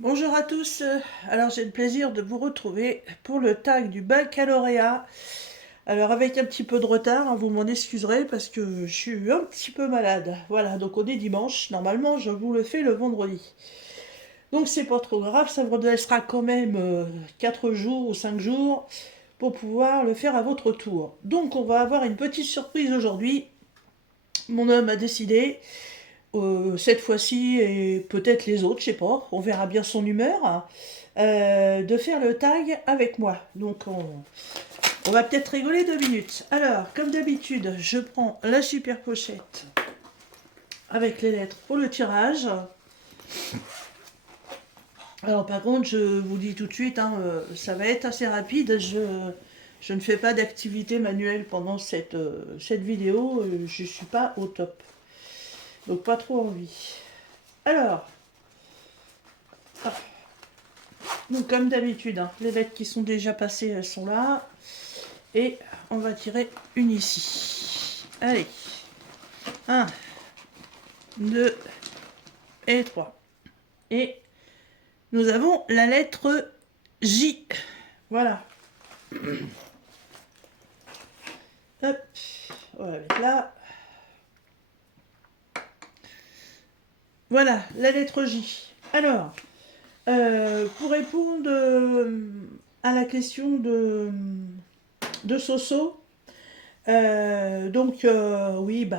Bonjour à tous, alors j'ai le plaisir de vous retrouver pour le tag du baccalauréat. Alors avec un petit peu de retard, hein, vous m'en excuserez parce que je suis un petit peu malade. Voilà, donc on est dimanche, normalement je vous le fais le vendredi. Donc c'est pas trop grave, ça vous laissera quand même 4 jours ou 5 jours pour pouvoir le faire à votre tour. Donc on va avoir une petite surprise aujourd'hui. Mon homme a décidé, cette fois-ci et peut-être les autres, je sais pas, on verra bien son humeur, hein, de faire le tag avec moi. Donc on va peut-être rigoler 2 minutes. Alors, comme d'habitude, je prends la super pochette avec les lettres pour le tirage. Alors par contre, je vous dis tout de suite, hein, ça va être assez rapide. Je ne fais pas d'activité manuelle pendant cette vidéo. Je suis pas au top. Donc pas trop envie. Alors, donc comme d'habitude, hein, les lettres qui sont déjà passées, elles sont là. Et on va tirer une ici. Allez. Un, 2 et 3. Et nous avons la lettre J. Voilà. Hop. On va la mettre là. Voilà, la lettre J. Alors, pour répondre à la question de Soso, oui,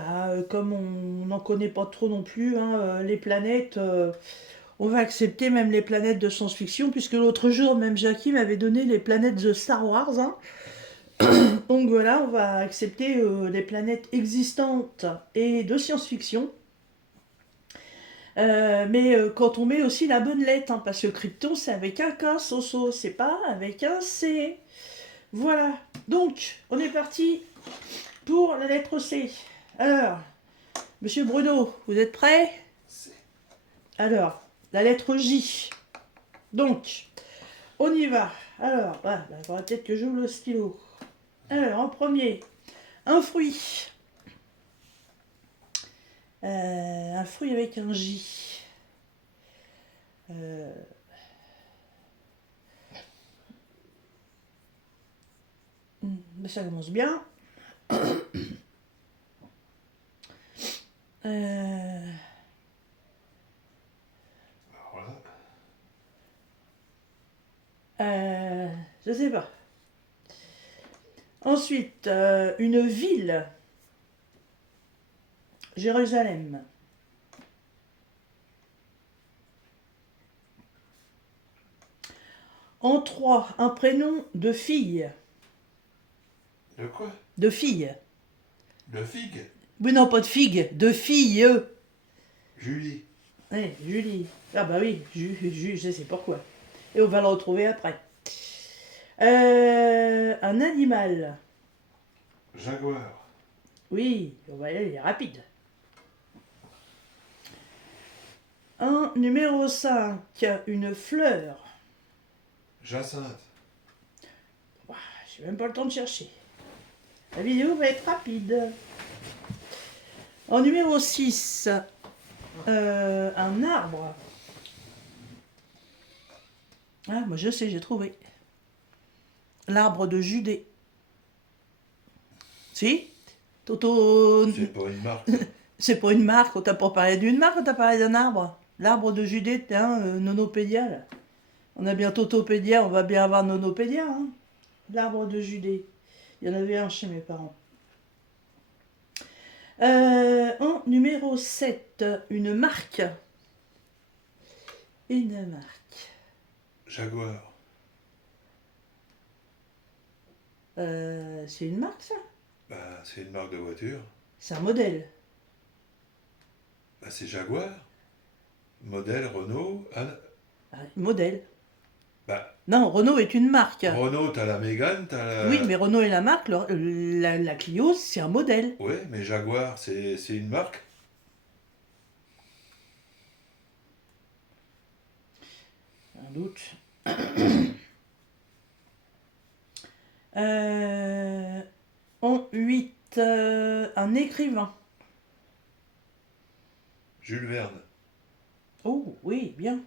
comme on n'en connaît pas trop non plus, hein, les planètes, on va accepter même les planètes de science-fiction, puisque l'autre jour, même Jackie m'avait donné les planètes de Star Wars, hein. Donc voilà, on va accepter les planètes existantes et de science-fiction. Mais quand on met aussi la bonne lettre, hein, parce que Krypton c'est avec un K, Soso, c'est pas avec un C. Voilà, donc on est parti pour la lettre C. Alors, monsieur Bruno, vous êtes prêt? Alors, la lettre J. Donc, on y va. Alors, il faudra peut-être que j'ouvre le stylo. Alors, en premier, un fruit. Un fruit avec un J. Euh, Ça commence bien. Euh, Voilà. euh, je sais pas. Ensuite, une ville. Jérusalem. En 3, un prénom de fille. De quoi? De fille. De figue? Oui, non, pas de figue, de fille. Julie. Julie. Ah bah oui, je sais pourquoi. Et on va le retrouver après. Un animal. Jaguar. Oui, on va y aller rapide. Un numéro 5, une fleur. Jacinthe. Ouah, j'ai même pas le temps de chercher. La vidéo va être rapide. En numéro 6, un arbre. Ah, moi je sais, j'ai trouvé. L'arbre de Judée. Si? Toto. C'est pas une marque. C'est pas une marque, on t'a pas parlé d'une marque, on t'a parlé d'un arbre. L'arbre de Judée, hein, Nonopédia, là. On a bien Totopédia, on va bien avoir Nonopédia, hein. L'arbre de Judée. Il y en avait un chez mes parents. En numéro 7, une marque. Une marque. Jaguar. C'est une marque, ça? Bah, c'est une marque de voiture. C'est un modèle. Bah, c'est Jaguar. Modèle Renault. Ah, modèle. Bah, Non, Renault est une marque. Renault, t'as la Mégane, t'as Oui, la. mais Renault est la marque, la Clio, c'est un modèle. Ouais, mais Jaguar, c'est une marque. Un doute. Euh, En 8, un écrivain. Jules Verne. Oh, oui, bien.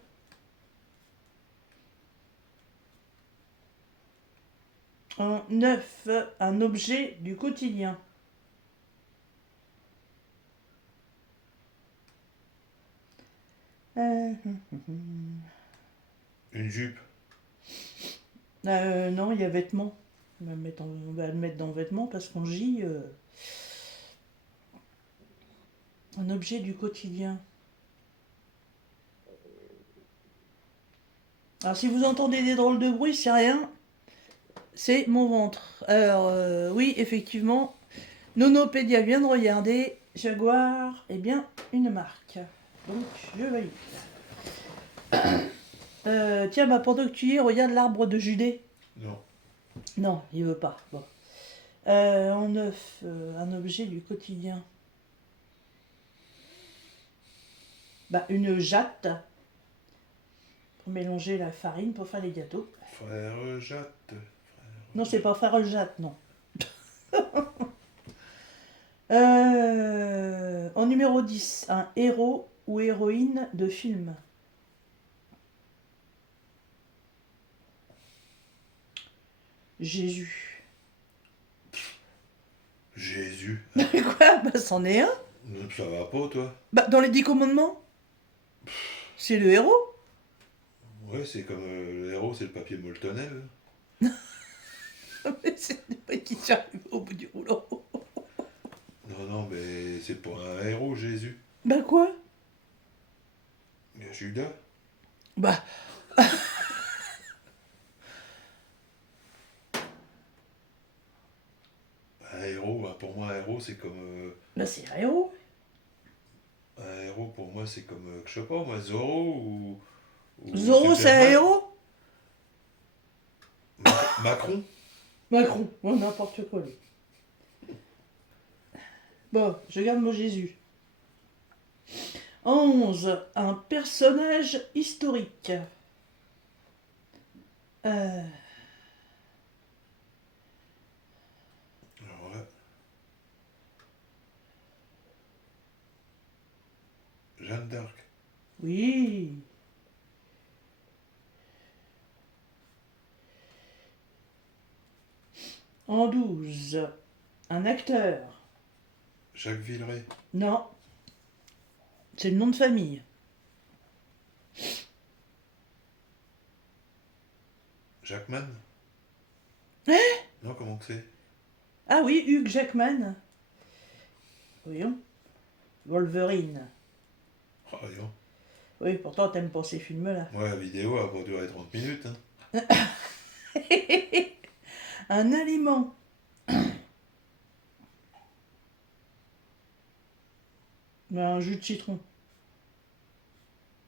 En 9, un objet du quotidien. Une jupe. Non, il y a vêtements. On va le mettre dans vêtements parce qu'en J, un objet du quotidien. Alors si vous entendez des drôles de bruit, c'est rien. C'est mon ventre. Alors oui, effectivement, Nonopédia vient de regarder. Jaguar est bien une marque. Donc je valide. Tiens, bah pendant que tu y es, regarde l'arbre de Judée. Non. Non, il veut pas. Bon. En 9, un objet du quotidien. Bah, une jatte pour mélanger la farine pour faire les gâteaux. Frère Jatte. Non, c'est pas faire jatte, non. En numéro 10, un héros ou héroïne de film. Jésus. Jésus. Quoi? Bah, c'en est un. Ça va pas, toi? Bah, dans les 10 commandements. C'est le héros. Ouais, c'est comme le héros, c'est le papier Moltonel. C'est le mec qui arrive au bout du rouleau. Non, non, mais c'est pour un héros, Jésus. Bah, quoi? Il y a Judas. Bah, Un héros, bah, pour moi, un héros, c'est comme. bah c'est un héros. Un héros, pour moi, c'est comme, je sais pas, moi, Zorro ou Zorro, c'est un Superman. héros. Macron. Macron, ouais, n'importe quoi, lui. Bon, je garde mon Jésus. 11, un personnage historique. Euh, Alors là, Jeanne d'Arc. oui. En 12, un acteur. Jacques Villeray. Non, c'est le nom de famille. Jackman. Non, comment que c'est? Ah oui, Hugh Jackman. Voyons. Wolverine. Oh, voyons. Oui, pourtant t'aimes pas ces films-là. Moi, la vidéo, elle va pas durer 30 minutes. Hein. Un aliment. Un jus de citron.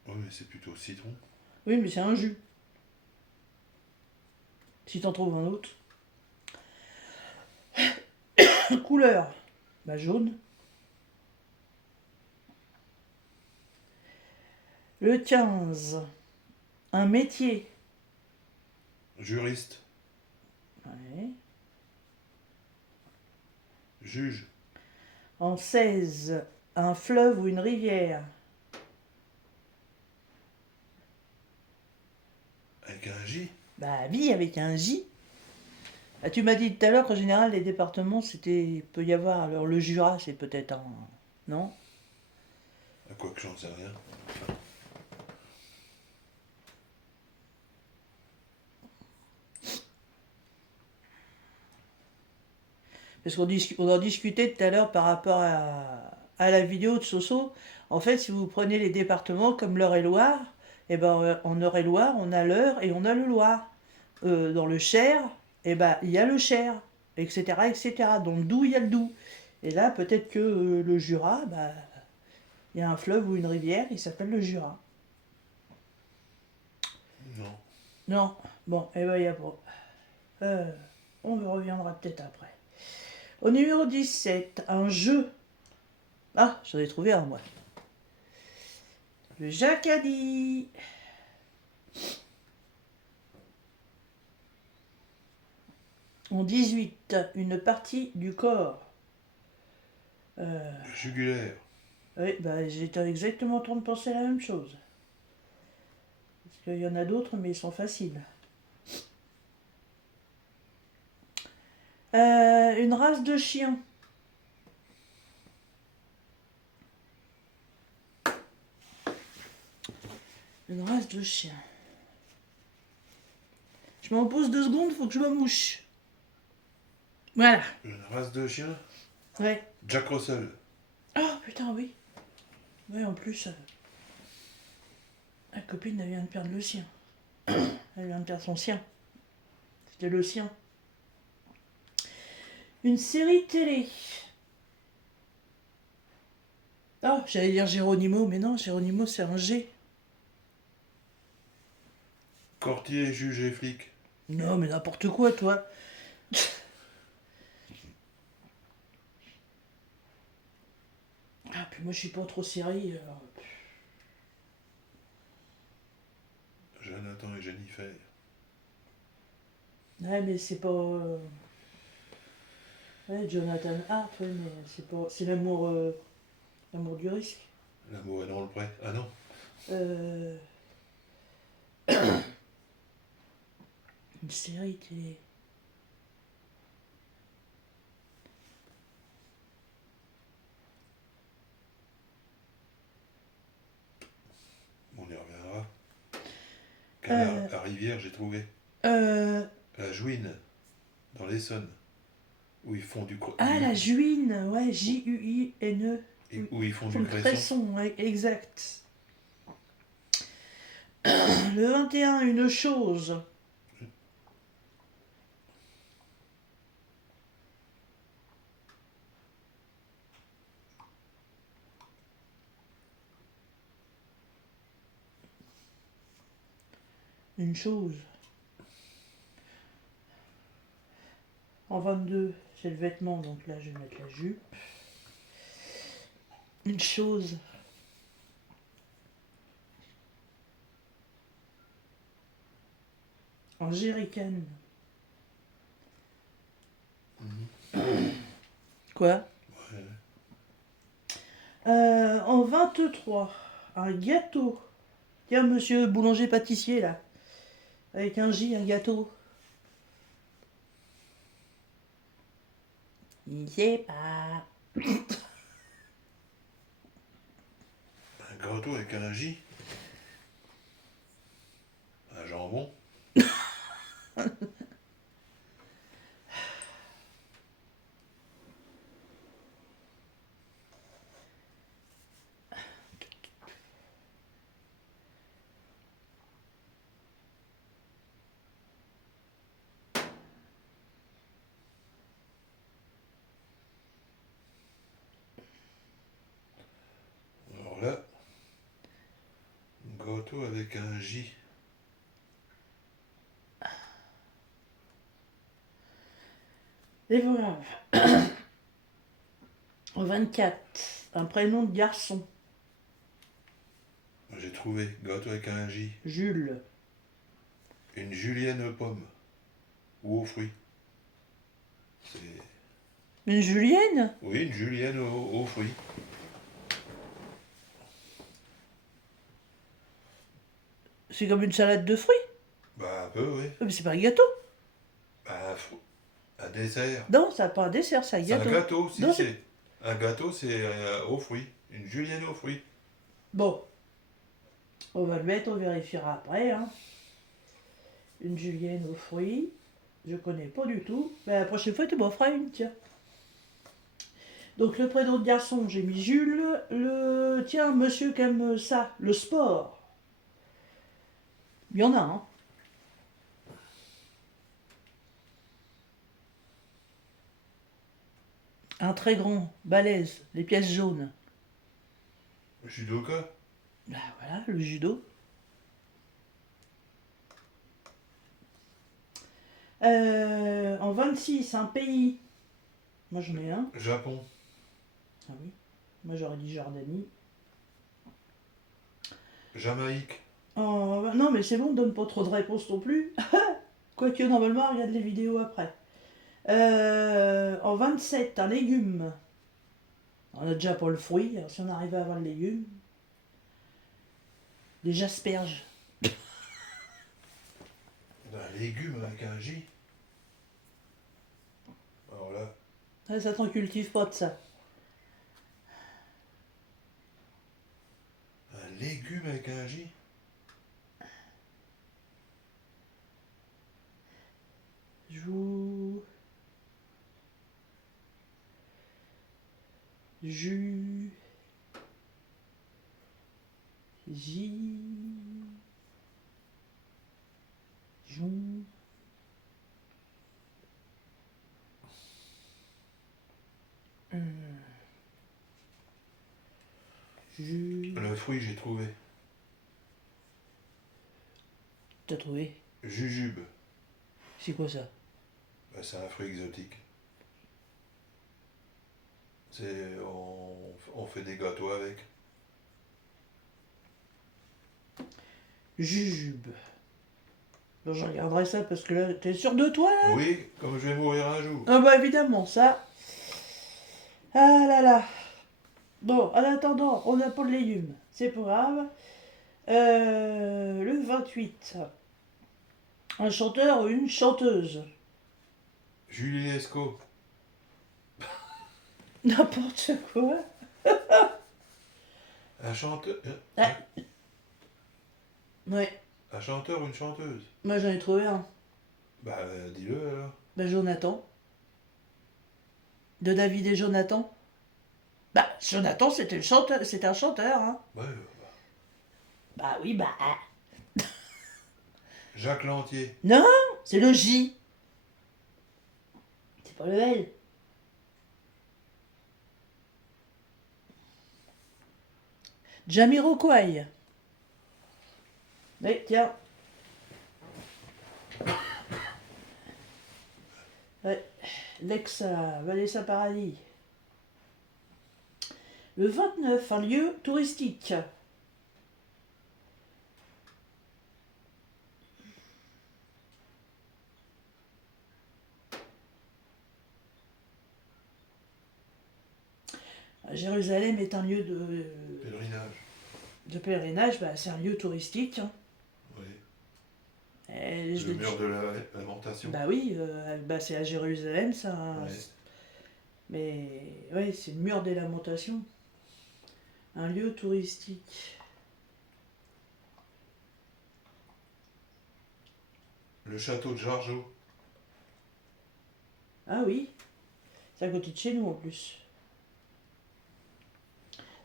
Oh, mais c'est plutôt citron. Oui, mais c'est un jus. Si t'en trouves un autre. Couleur. Bah jaune. Le 15. Un métier. Juriste. Ouais. Juge. En 16. Un fleuve ou une rivière. Avec un J. Bah vie avec un J. Ah, tu m'as dit tout à l'heure qu'en général les départements c'était peut y avoir. Alors le Jura c'est peut-être un. Non? À quoi que j'en sais rien. Parce on en discutait tout à l'heure par rapport à la vidéo de Soso. En fait, si vous prenez les départements comme l'Eure-et-Loire, eh ben, en Eure-et-Loire, on a l'Eure et on a le Loir. Dans le Cher, eh ben, il y a le Cher, etc., etc. Dans le Doubs, il y a le Doubs. Et là, peut-être que le Jura, bah, il y a un fleuve ou une rivière, il s'appelle le Jura. Non. Non, bon, eh ben, il y a pas. On reviendra peut-être après. Au numéro 17, un jeu. Ah, j'en ai trouvé un, moi. Le Jacadi. En 18, une partie du corps. Jugulaire. Oui, bah, j'étais exactement en train de penser la même chose. Parce qu'il y en a d'autres, mais ils sont faciles. Une race de chien. Une race de chien. Je m'en pose 2 secondes, faut que je me mouche. Voilà. Une race de chien. Ouais. Jack Russell. Oh putain, oui. Ouais, en plus, la copine, elle vient de perdre le sien. Elle vient de perdre son sien. C'était le sien. Une série télé. Oh, j'allais dire Géronimo, mais non, Géronimo, c'est un G. Courtier, juge et flic. Non, mais n'importe quoi, toi. Ah, puis moi, je suis pas trop série. Alors. Jonathan et Jennifer. Ouais, mais c'est pas. Ouais, Jonathan Hart, ouais, mais c'est pas. C'est l'amour. L'amour du risque. L'amour est dans le pré. Ah non. Euh... Une série télé. On y reviendra. Euh, À Rivière, j'ai trouvé. euh... La Jouine, dans l'Essonne. Où ils font Ah, la Juine, ouais, Juine. où ils font Faut du le cresson. cresson, ouais, exact. Le 21, une chose. Une chose. En 22, c'est le vêtement, donc là, je vais mettre la jupe. Une chose. En jerrycan. Quoi? Ouais. En 23, un gâteau. Tiens, monsieur boulanger-pâtissier, là. Avec un J, un gâteau. Il sait pas. Un gâteau avec un J. Un jambon. Alors là, gâteau avec un J. Et voilà. En 24, un prénom de garçon. J'ai trouvé gâteau avec un J. Jules. Une julienne aux pommes. Ou aux fruits. C'est... Une julienne? Oui, une julienne aux fruits. C'est comme une salade de fruits. Bah un peu, oui. Mais c'est pas un gâteau. Bah, un dessert. Non, ça n'a pas un dessert, c'est un C'est un gâteau. gâteau, si Non, c'est. Un gâteau, c'est aux fruits. Une julienne aux fruits. Bon. On va le mettre, on vérifiera après. Hein. Une julienne aux fruits. Je connais pas du tout. Mais la prochaine fois, tu m'en feras une, tiens. Donc le prénom de garçon, j'ai mis Jules. Tiens, monsieur qui aime ça, le sport. Il y en a, hein. Un très grand, balèze, les pièces jaunes. Judoka. Bah voilà, le judo. En 26, un pays. Moi j'en ai un. Japon. Ah oui. Moi j'aurais dit Jordanie. Jamaïque. Non mais c'est bon, donne pas trop de réponses non plus. Quoique normalement, regarde les vidéos après. En 27, un légume. On a déjà pas le fruit, alors si on arrive à avoir le légume. Des asperges. Un légume avec un J. Ça t'en cultive pas de ça. Un légume avec un J. Jou. Jus. J. Jon. Jus. Le fruit, j'ai trouvé. T'as trouvé? Jujube. C'est quoi ça? Ben, c'est un fruit exotique. On fait des gâteaux avec. Jujube. Bon, je regarderai ça parce que là, t'es sûr de toi là? Oui, comme je vais mourir un jour. Ah bah évidemment, ça. Ah là là. Bon, en attendant, on n'a pas de légumes. C'est pas grave. Le 28. Un chanteur ou une chanteuse? Julie Lescaut. N'importe quoi. Un chanteur. Ah. Ouais, Un chanteur ou une chanteuse? moi j'en ai trouvé un. Bah, dis-le alors. Bah Jonathan. De David et Jonathan. Bah Jonathan c'était le chanteur, c'était un chanteur, hein. Ouais, Bah oui, bah. Jacques Lantier. Non, c'est le J. C'est pas le L. Jamiroquai. Oui, tiens. Ouais. Lexa, Vanessa Paradis. Le 29, un lieu touristique. Jérusalem est un lieu Pèlerinage. de pèlerinage, bah, c'est un lieu touristique, hein. Oui. Et je Le le mur dis- de la lamentation. Bah oui, bah, c'est à Jérusalem, ça. Ouais. Mais oui, c'est le mur des lamentations. Un lieu touristique. Le château de Jargeau. Ah oui, c'est à côté de chez nous en plus.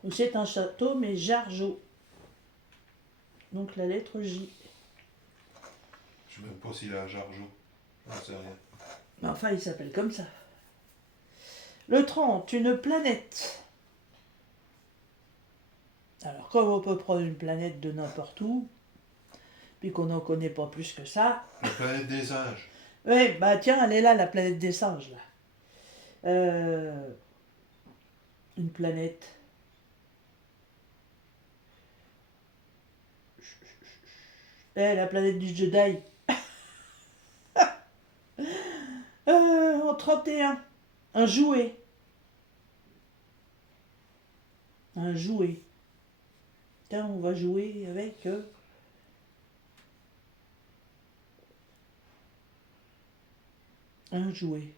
Donc c'est un château, mais Jargeau. Donc la lettre J. Je sais même pas s'il est à Jargeau. Non, c'est rien. Mais enfin, il s'appelle comme ça. Le 30, une planète. Alors, comme on peut prendre une planète de n'importe où, puis qu'on n'en connaît pas plus que ça. La planète des singes. Ouais, bah tiens, elle est là, la planète des singes, là. Une planète. La planète du Jedi. En 31. Un jouet. Un jouet. Tiens, on va jouer avec un jouet.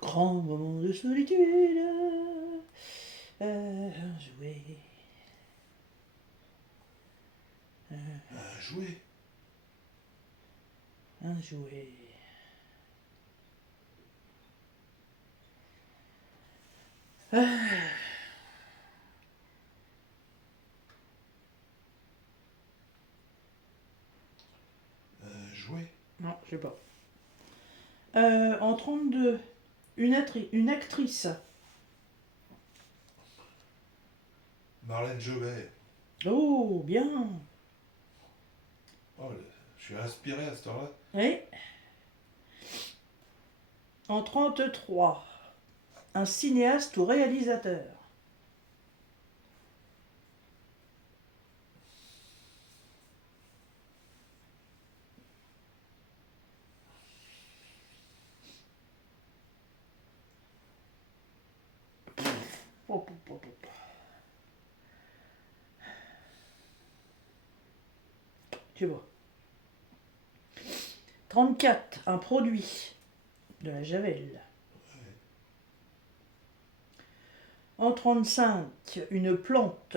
Grand moment de solitude. Un jouet. Un jouet. Un jouet. Un jouet. Non, je sais pas. En 32, une actrice. Marlène Jobert. Oh, bien. Oh, je suis inspiré à ce temps-là. Oui. En 33, un cinéaste ou réalisateur. Hop, hop, hop, hop. Tu vois. 34, un produit de la Javel. En 35, une plante.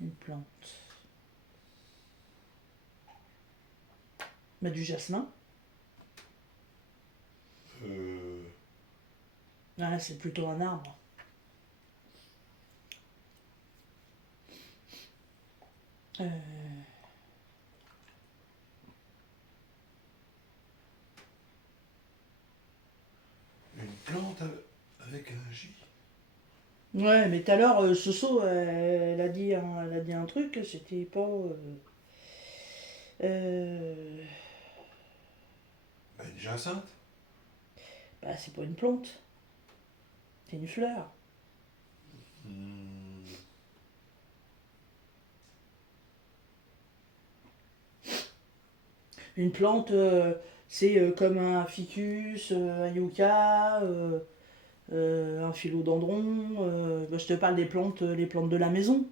Une plante. Bah, du jasmin. Ah, c'est plutôt un arbre. Euh, Une plante avec un J. Ouais, mais tout à l'heure, Soso, elle a dit un truc, c'était pas. Euh, Bah, une jacinthe. Bah, c'est pas une plante, c'est une fleur. Hmm, Une plante, c'est comme un ficus, un yucca, un philodendron. Bah, je te parle des plantes, les plantes de la maison.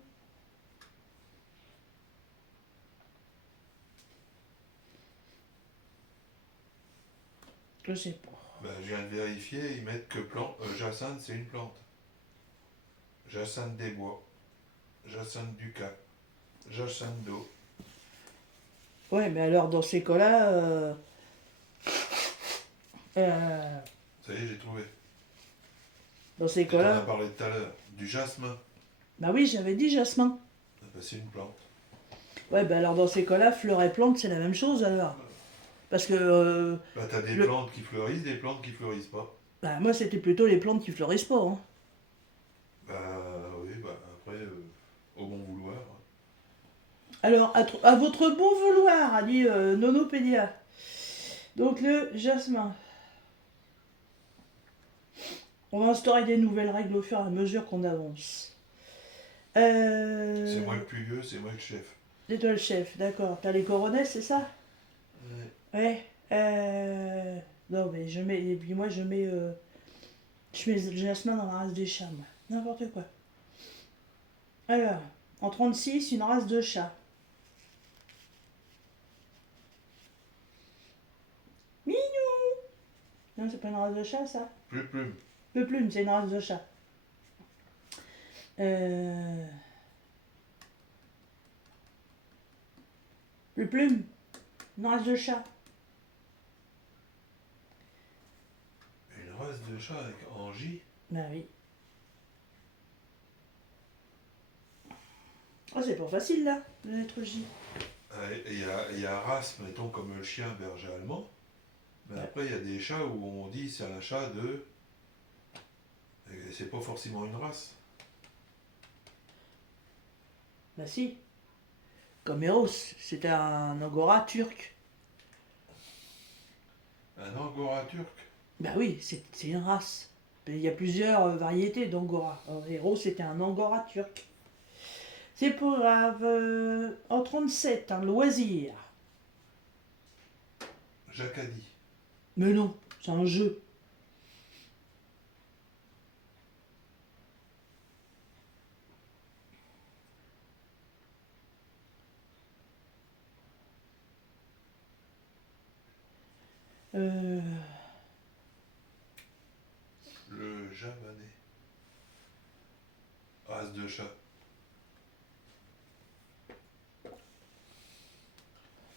Je sais pas. Bah, je viens de vérifier, ils mettent que jacinthe, c'est une plante. Jacinthe des bois. Jacinthe du cap. Jacinthe d'eau. Ouais, mais alors dans ces cas-là, euh, Ça y est, j'ai trouvé. dans ces Et t'en as cas-là, parlé tout à l'heure. Du jasmin. bah oui, j'avais dit jasmin. Ah bah, c'est une plante. Ouais, bah alors dans ces cas-là, fleur et plante, c'est la même chose alors. Parce que Bah, t'as des le, plantes qui fleurissent, des plantes qui fleurissent pas. bah, moi, c'était plutôt les plantes qui fleurissent pas, hein. Bah, oui, bah, après, au bon vouloir. Alors, à votre bon vouloir, a dit Nonopédia. Donc le jasmin. On va instaurer des nouvelles règles au fur et à mesure qu'on avance. C'est moi le plus vieux, c'est moi le chef. C'est toi le chef, d'accord. T'as les coronets, c'est ça? Ouais. Ouais. Non, mais je mets. Et puis moi, je mets le jasmin dans la race des chats, moi. N'importe quoi. Alors, en 36, une race de chat. Mignon! Non, c'est pas une race de chat, ça? Plume. Le plume, c'est une race de chat. Euh... Le plume, une race de chat. Une race de chat avec en J. Bah oui. Oh, c'est pas facile là, la lettre J. Et il y a race, mettons, comme le chien berger allemand. Mais Ouais. après, il y a des chats où on dit c'est un chat de. Et c'est pas forcément une race. Bah si. Comme Eros, c'était un angora turc. Un angora turc. Bah oui, c'est une race. Il y a plusieurs variétés d'angora. Eros, c'était un angora turc. C'est pas grave. En 37, un loisir. Jacadi. Mais non, c'est un jeu. Euh, Le javanais. Race de chat.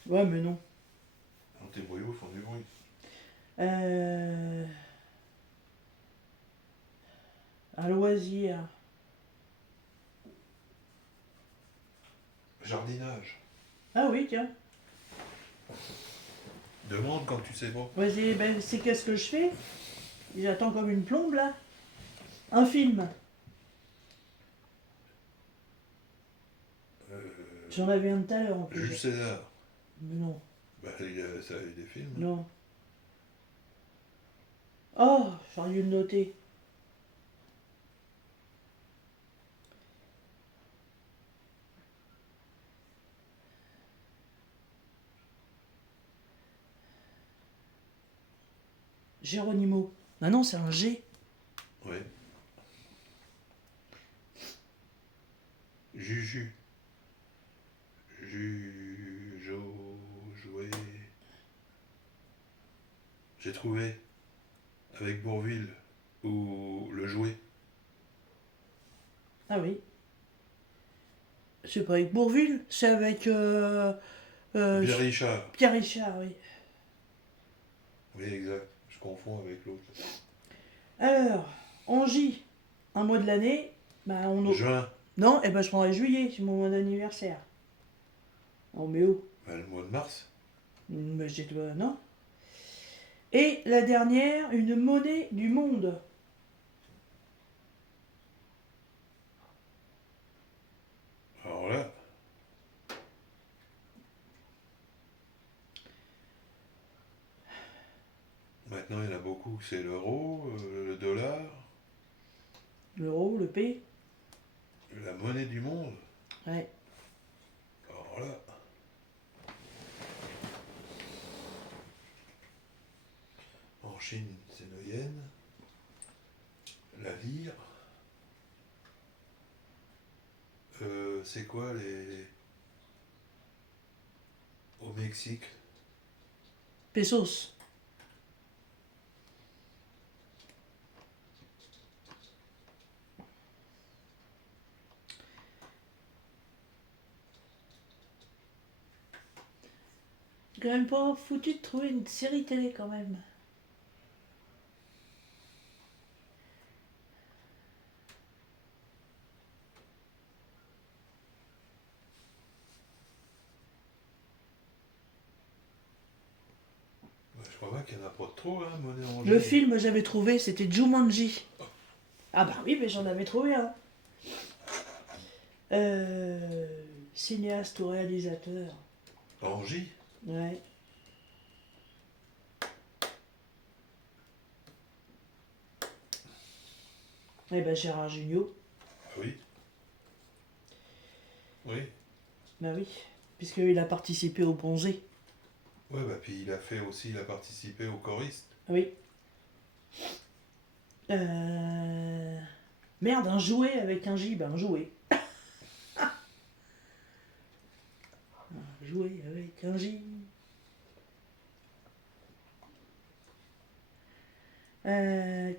Ouais, mais non. Tes boyaux font du bruit. Euh, un loisir. Jardinage. Ah oui, tiens. Demande quand tu sais pas. Vas-y, ben, c'est qu'est-ce que je fais? J'attends comme une plombe là. Un film. J'en avais un tout à l'heure en plus. Jules César. Mais non, Bah, ça a eu des films. non. Oh, j'aurais dû le noter. Géronimo. Ah non, c'est un G. Oui. Juju. Joué. J'ai trouvé. Avec Bourville. Ou le jouet. Ah oui. C'est pas avec Bourville, c'est avec euh, Pierre Richard. Pierre Richard, oui. Oui, exact. Je confonds avec l'autre. Alors, en J, un mois de l'année, bah Juin. Non, eh ben je prendrai juillet, c'est mon mois d'anniversaire. En met où? Ben, le mois de mars. Ben, non. Et la dernière, une monnaie du monde. Alors là. Maintenant, il y en a beaucoup. C'est l'euro, le dollar, L'euro, le P. la monnaie du monde. Ouais. Alors là. En Chine, c'est le yen. La lire. C'est quoi les. Au Mexique? Pesos. C'est quand même pas foutu de trouver une série télé quand même. Ben, je crois pas qu'il n'y en a pas trop, hein, monnaie en Le Chine. film j'avais trouvé, c'était Jumanji. Ah bah oui, mais j'en avais trouvé un. Cinéaste ou réalisateur. En J. Ouais. Eh ben Gérard Jugnot. Ah oui. Oui. Bah oui, puisqu'il a participé au Bronzé. Ouais, bah puis il a fait aussi, il a participé au choriste. Oui. Euh... Merde, un jouet avec un J, ben un jouet. Un jouet avec un J.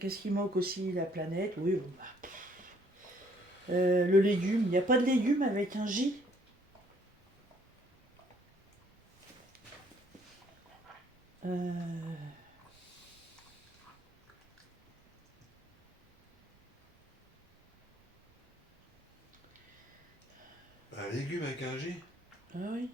Qu'est-ce qui manque aussi? La planète, oui. Bon, bah. Le légume, il n'y a pas de légumes avec un J. Euh, Un légume avec un J. Ah oui.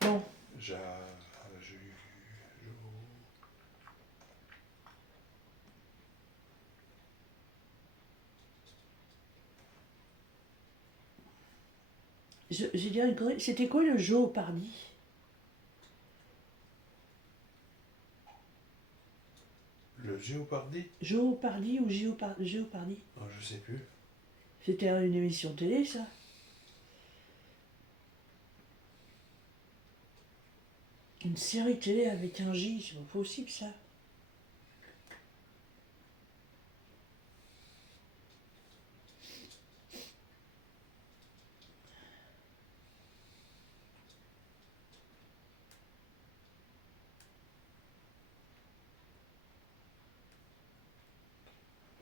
Bon, Ja. j'ai dit une connerie. C'était quoi le Jeopardy? Le Géopardy. Jeopardy ou Géopardy? Oh, je sais plus. C'était une émission télé, ça? Une série télé avec un J, c'est pas possible ça.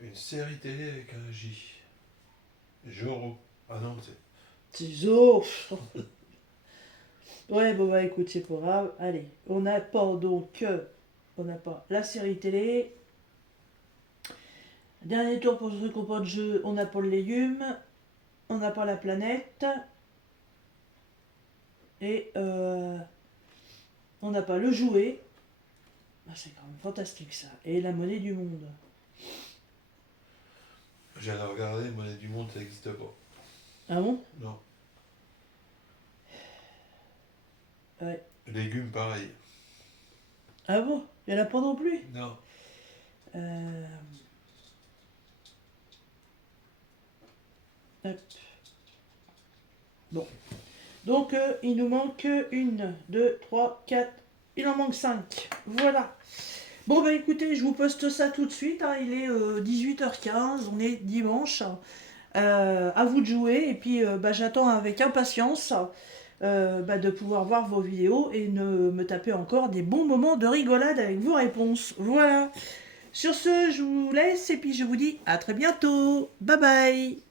Une série télé avec un J. Joro. Ah non, c'est. C'est Zo. Ouais, bon bah écoute, c'est pas grave. Allez, on n'a pas donc. On n'a pas la série télé. Dernier tour pour ce truc au pas de jeu. On n'a pas le légume. On n'a pas la planète. Et on n'a pas le jouet. Ah, c'est quand même fantastique ça. Et la monnaie du monde. J'ai regardé, monnaie du monde, ça n'existe pas. Ah bon? Non. Ouais. Légumes, pareil. Ah bon? Il n'y en a pas non plus? Non. Euh, hop. Bon. Donc, il nous manque 1, 2, 3, 4. Il en manque 5. Voilà. Bon, bah écoutez, je vous poste ça tout de suite, hein. Il est 18h15, on est dimanche. À vous de jouer. Et puis, bah, j'attends avec impatience bah, de pouvoir voir vos vidéos et de me taper encore des bons moments de rigolade avec vos réponses. Voilà. Sur ce, je vous laisse et puis je vous dis à très bientôt. Bye bye.